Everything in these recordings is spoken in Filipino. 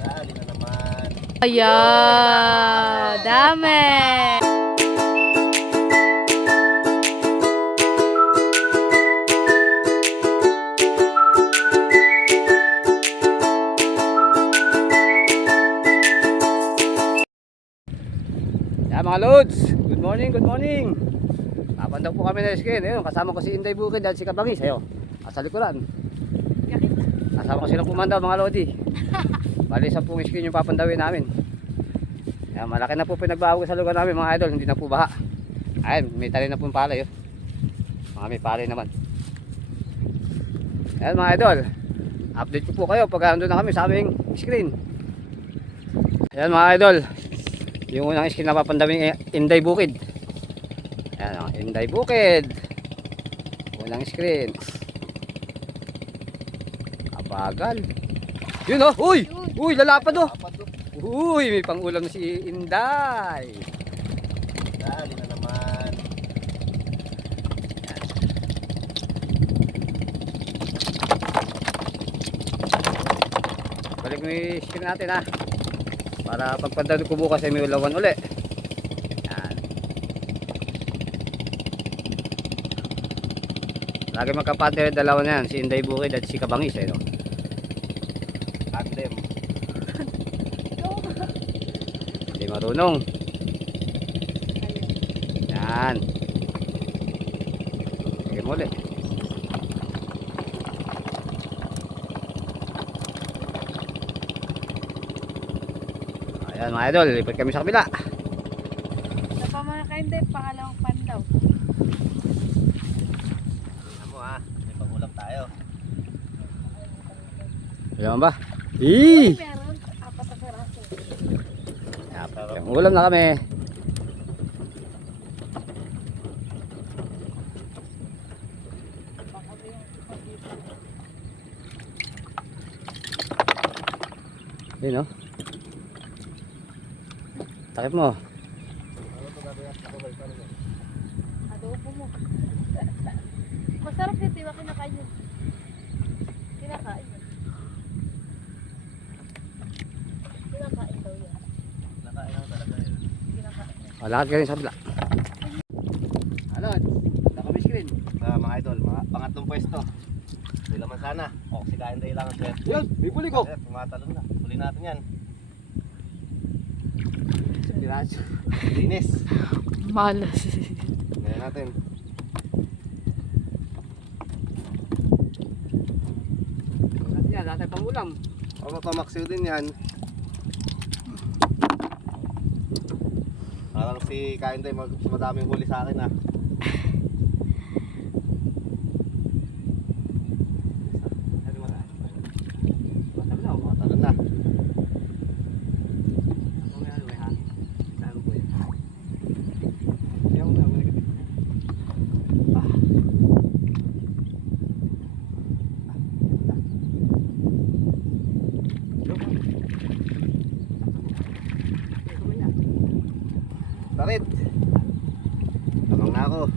Dali na naman. Ayan, dami. Yan mga loads, good morning, good morning. Papandaw po kami na skin. Ayun, kasama ko si Inday Bukid at si Kabangis. Ayo, sa likuran. Kasama ko silang pumandaw mga lodi. Bali 10 skin yung papandawin namin. Yan, malaki na po pinagbago sa lugar namin mga idol. Hindi na po baha. Ayun, may tali na po yung palay. Mga may palay naman. Yan mga idol, update ko po kayo pag ando na kami sa aming screen. Yan mga idol, yung unang skin na papandawin Inday Bukid. Ayan o, Inday Bukid. Unang screen. Kabagal. Yun o, uy! Uy, lalapad o. Uy, may pangulam na si Inday. Dali na naman. Balik mo yung screen natin ha. Para pagpandawin ko bukas ay may ulawan uli. Yan. Lagi magkapatid dalawa na yan, si Inday Bukid at si Kabangis. No? Tandem. Hindi marunong. Yan. Sige mo ulit. Ayan mga idol, lipat kami sa kabila. Sa pamakain din, pangalawang pandaw. Tingnan mo ha, may pangulam tayo. Ayan ba? Eee! Meron, 4 na peraso. Ulam na kami. Yun o. Takip mo. Adobo mo. Masarap yun, di ba kinakain yun? Kinakain yun. Kinakain daw yun. Nakain lang talaga yun. Kinakain yun. Lakad ka rin sa kabila. Ano? Nakami screen. Mga idol, pangatlong pwesto. Ito naman sana. O, si Kainday lang ang swerte. Yan, may buli ko. Tumatalon na. Huli natin yan. Piraso. Linis. Malas. Ngayon natin. Yan, dati pang ulam. O, mapamaksiw din yan. Parang si Kainday madaming huli sa akin ha. Talon na. Tarit. Lamang na ako.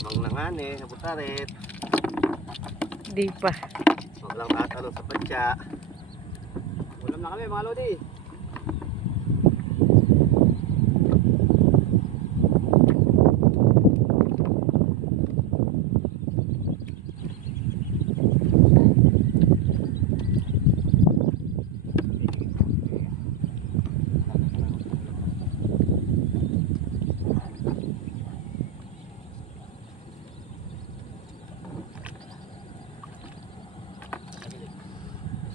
Lamang na nga eh, sa tarit. Di pa. Huwag lang tatalon sa patya. Ulam na kami mga lodi.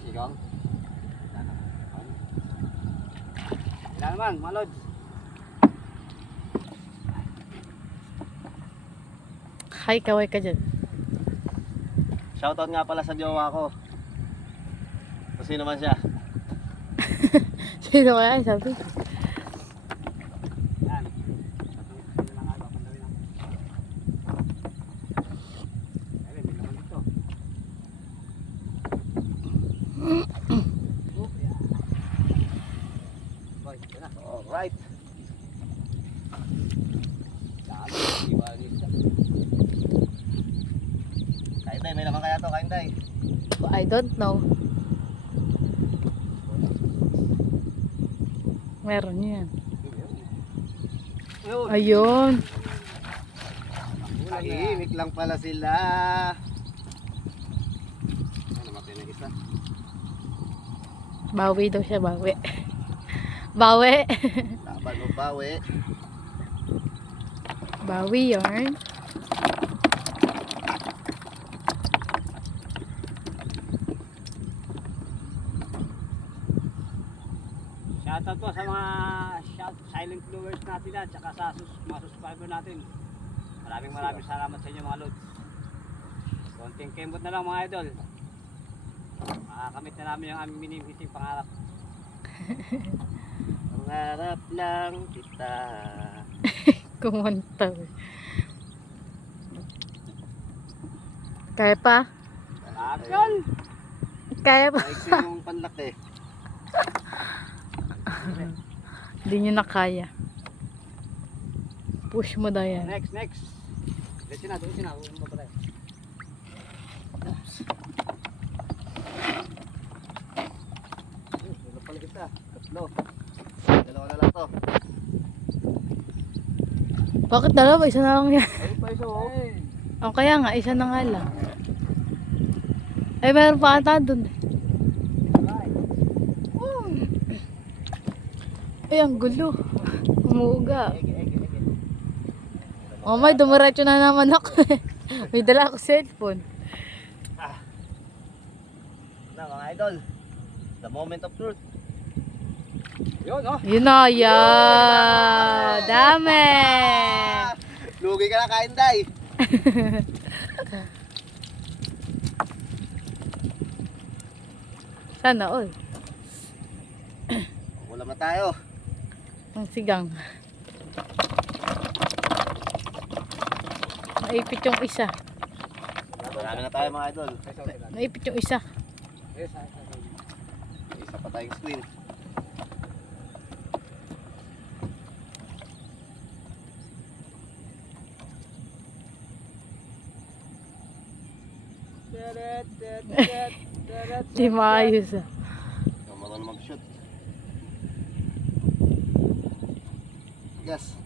Sigang. Ilan naman mga lods. Hi, kaway ka dyan. Shoutout nga pala sa jowa ko. Kung sino man siya. Sino kaya sabi? Yan. Ito lang nga papandawin namin. Ayun, may naman dito. Alright. Dami, iwalis. Inday? I don't know. Meron yan. Ayun. Ayun. Tahimik lang pala sila. Ay, namatay na isa. Bawi daw siya, bawi. Bawi. Laban mo bawi. Bawi yarn. Shoutout po sa mga silent viewers natin at saka sa mga subscriber natin. Maraming salamat sa inyo mga lods. Konting kembot na lang mga idol. Makakamit na namin yung aming minimiting pangarap. Pangarap lang kita. Kumanta. Kaya pa? Action! Kaya pa? Maiksi yung panlaki. Hindi nyo na kaya. Push mo daw yan. Next. Diretso na. Huwag mo pa tayo. Wala pala kita. Tatlo. Dalawa na lang to. Bakit dalawa? Isa na lang yan. Ayun pa isa oh. O kaya nga, isa na nga lang. Ay, meron pa ata dun. Ay, ang gulo. Umuuga. Oh, may dumiretso na naman ako. May dala ako cellphone. Na mga idol. The moment of truth. Yun oh. Yun na, yeah. Dami. Lugi ka na kain, Day. Sana, oy. Ulam na tayo. Ang sigang. Naipit yung isa. Marami na tayo mga idol. Naipit yung isa. May isa pa tayong screen. Di maayos ah. Ikaw marunong mag-shoot. Yes.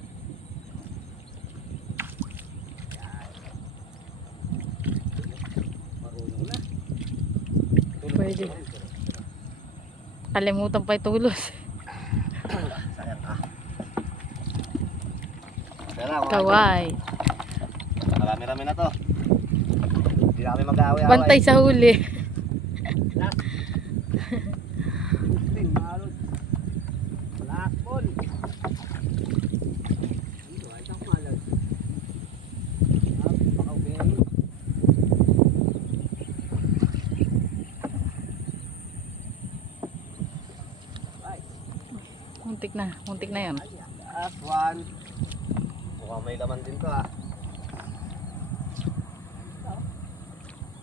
Pwede. Kalimutan pa itulos. Sayang ah. Kaya lang mga idol. Kaway. Marami-rami na to. Hindi na kami mag-aaway-aaway. Bantay sa huli. Pusting mga lods. Black ball. Dito ay isang malag. Pakaubing. Muntik na yan. Last one. Mukhang may laman din to ah.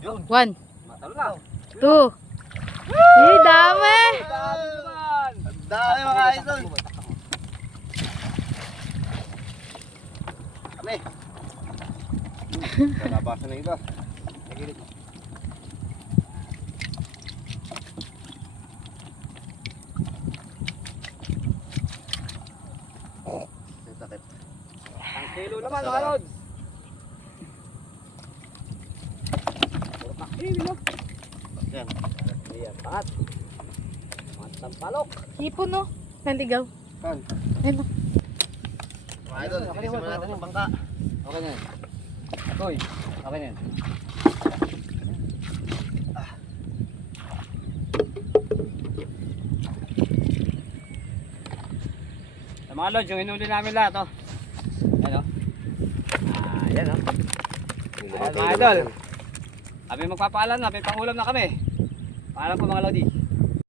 Yun. 1, Matalo na. 2. Eh, dami! Dami naman. Ang dami mga idol. Kami. Kalabasan na iba. Nagilid. Ang sakit. Ang kilo naman mga lods. Puro pakili no. Yan. Ayan, pakat. Mantang palok. Hipon no? Naligaw. Kan. Ayun no. Mga idol, ilisin mo natin yung bangka. Okay na yan. Toy, okay na yan. Sa mga lods, yung hinuli namin lahat, oh. Ayan, oh. Ayan, oh. Ayan, mga idol. Kami magpapaalam na, may pangulam na kami. Paalam po mga lodi.